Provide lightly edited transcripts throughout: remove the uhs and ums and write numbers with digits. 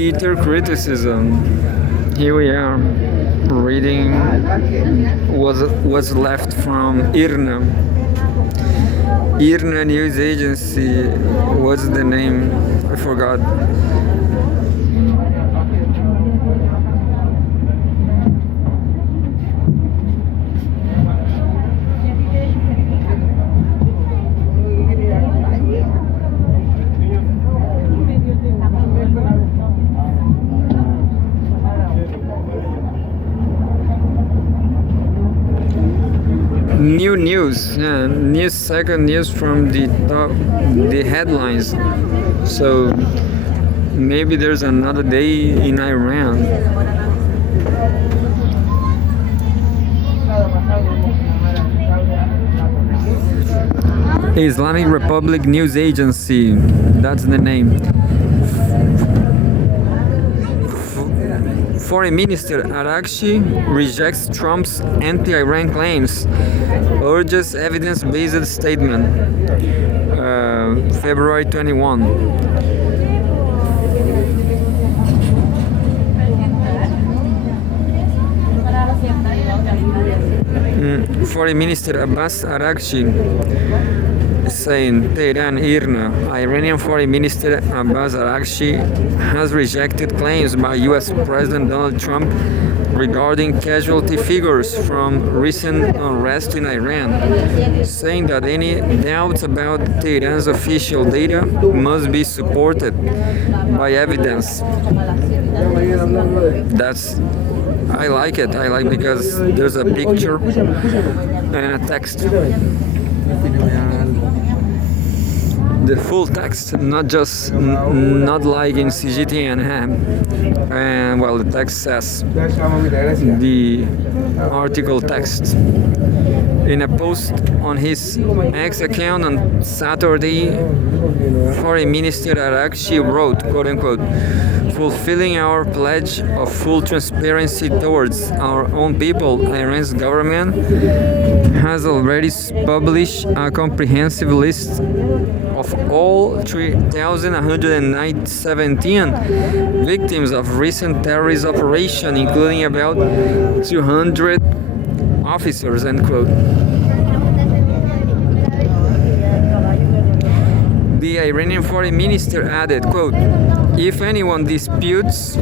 Bitter criticism. Here we are, reading what's left from Irna news agency. What's the name? I forgot. New news, yeah, second news from the top, the headlines. So maybe there's another day in Iran. Islamic Republic News Agency, that's the name. Foreign Minister Arakshi rejects Trump's anti-Iran claims, urges evidence-based statement. February 21. Foreign Minister Abbas Arakshi saying Tehran, Irna. Iranian Foreign Minister Abbas Arakshi has rejected claims by U.S. President Donald Trump regarding casualty figures from recent unrest in Iran, saying that any doubts about Tehran's official data must be supported by evidence. I like it. I like because there's a picture and a text. The full text, not like in CGTN. And well, the text says the article text. In a post on his X account on Saturday, Foreign Minister Arakshi wrote, quote unquote, fulfilling our pledge of full transparency towards our own people, Iran's government has already published a comprehensive list of all 3,117 victims of recent terrorist operation, including about 200 officers, end quote. The Iranian foreign minister added, quote, if anyone disputes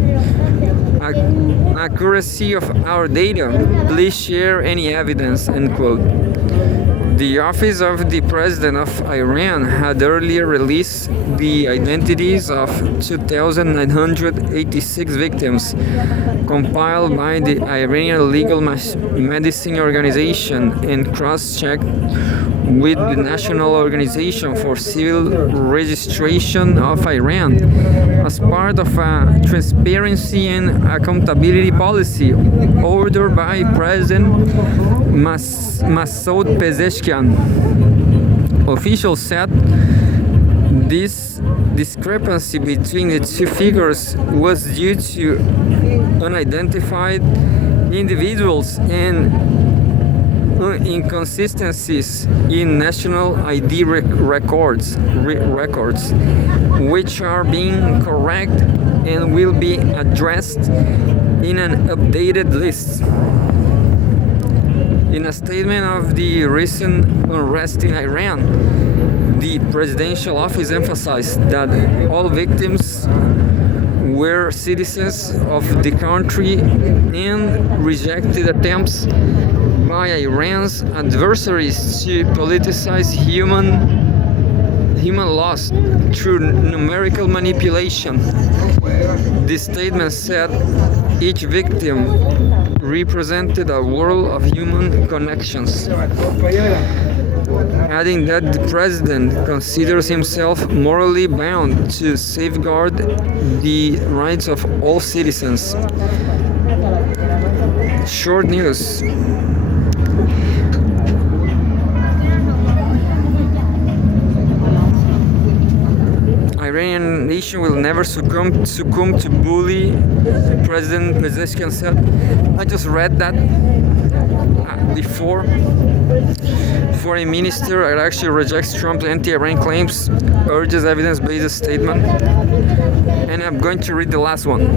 accuracy of our data, please share any evidence, end quote. The Office of the President of Iran had earlier released the identities of 2,986 victims compiled by the Iranian Legal Medicine Organization and cross-checked with the National Organization for Civil Registration of Iran as part of a transparency and accountability policy ordered by President Masoud Pezeshkian. Officials said this discrepancy between the two figures was due to unidentified individuals and inconsistencies in national ID records, which are being corrected and will be addressed in an updated list. In a statement of the recent unrest in Iran, the presidential office emphasized that all victims were citizens of the country and rejected attempts by Iran's adversaries to politicize human loss through numerical manipulation. The statement said each victim represented a world of human connections, adding that the president considers himself morally bound to safeguard the rights of all citizens. Short news. Iranian nation will never succumb to bully, President Pezeshkian said. I just read that before. Foreign Minister actually rejects Trump's anti-Iran claims, urges evidence-based statement. And I'm going to read the last one.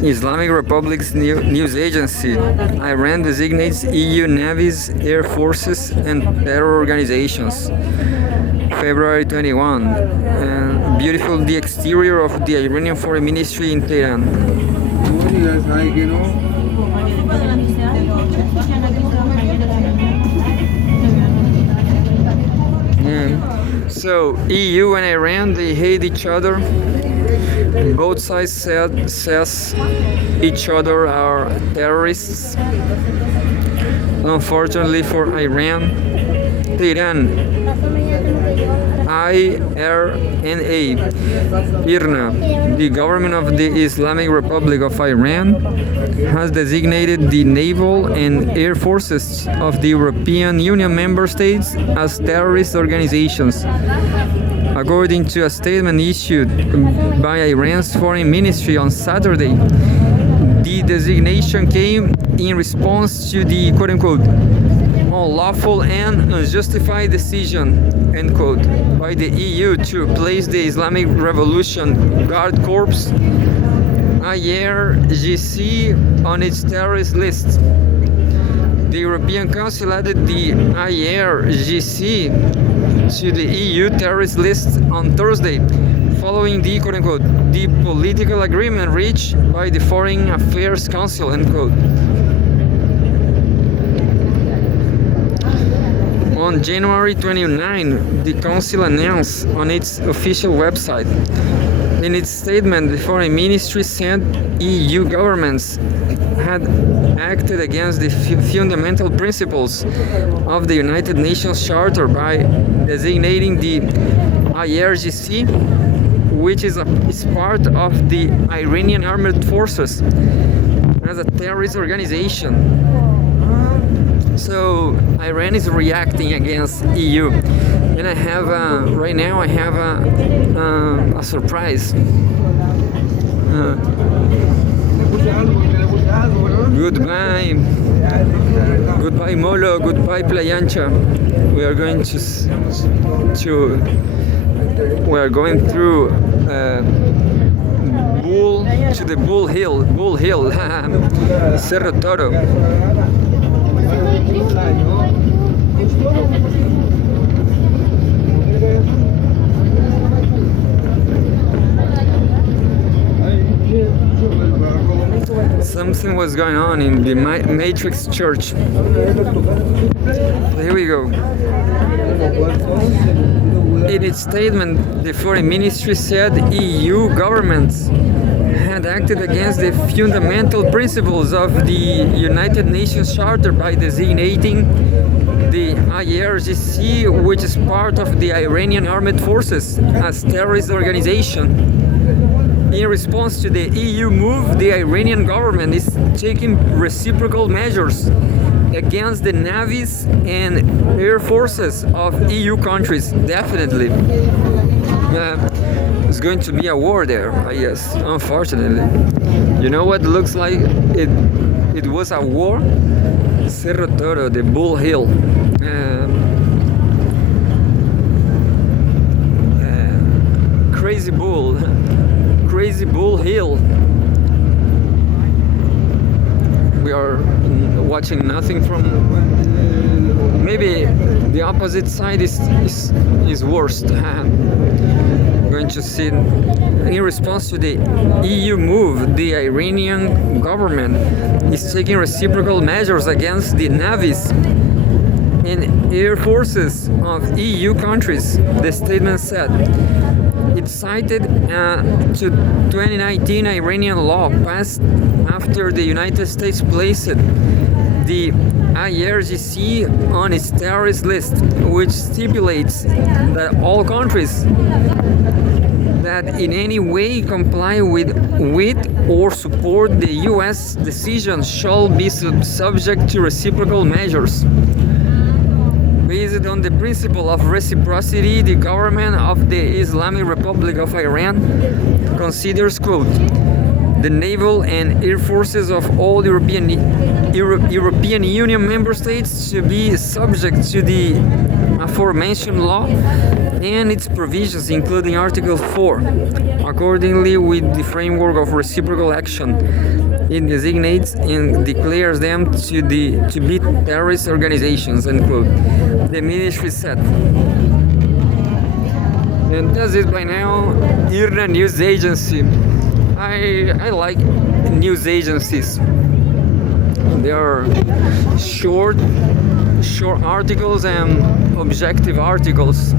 Islamic Republic's news agency, Iran designates EU navies, air forces, and terror organizations. February 21. Beautiful the exterior of the Iranian Foreign Ministry in Tehran. So EU and Iran, they hate each other. Both sides says each other are terrorists. Unfortunately for Iran, Tehran, IRNA, the government of the Islamic Republic of Iran, has designated the naval and air forces of the European Union member states as terrorist organizations. According to a statement issued by Iran's foreign ministry on Saturday, the designation came in response to the quote-unquote unlawful and unjustified decision, end quote, by the EU to place the Islamic Revolution Guard Corps IRGC on its terrorist list. The European Council added the IRGC to the EU terrorist list on Thursday, following the quote-unquote the political agreement reached by the Foreign Affairs Council, end quote. On January 29, the Council announced on its official website. In its statement, the Foreign Ministry said EU governments had acted against the fundamental principles of the United Nations Charter by designating the IRGC, which is part of the Iranian armed forces, as a terrorist organization. So Iran is reacting against EU, and I have right now I have a surprise. Goodbye Molo, goodbye Playancha. We are going through the Bull Hill, Cerro Toro. Something was going on in the Matrix Church. Here we go. In its statement, the Foreign Ministry said EU governments had acted against the fundamental principles of the United Nations Charter by designating the IRGC, which is part of the Iranian armed forces, as terrorist organization. In response to the EU move, the Iranian government is taking reciprocal measures against the navies and air forces of EU countries. Definitely. It's going to be a war there, I guess, unfortunately. You know what looks like it was a war? Cerro Toro, the Bull Hill. Crazy Bull Hill. We are watching nothing from. Maybe the opposite side is worst. Going to see. In response to the EU move, the Iranian government is taking reciprocal measures against the navies and air forces of EU countries, the statement said. It cited to 2019 Iranian law passed after the United States placed the IRGC on its terrorist list, which stipulates that all countries that in any way comply with or support the U.S. decision shall be subject to reciprocal measures. Based on the principle of reciprocity, the government of the Islamic Republic of Iran considers, quote, the naval and air forces of all European Union member states to be subject to the aforementioned law and its provisions, including Article 4. Accordingly, with the framework of reciprocal action, it designates and declares them to be terrorist organizations, end quote. The ministry said. And that's it by now. Irna News Agency. I like news agencies. They are short articles and objective articles.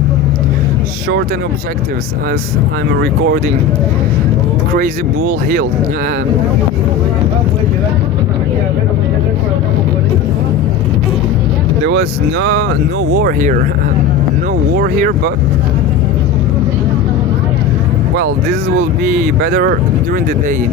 Short and objectives, as I'm recording Crazy Bull Hill. There was no war here. No war here, but well, this will be better during the day.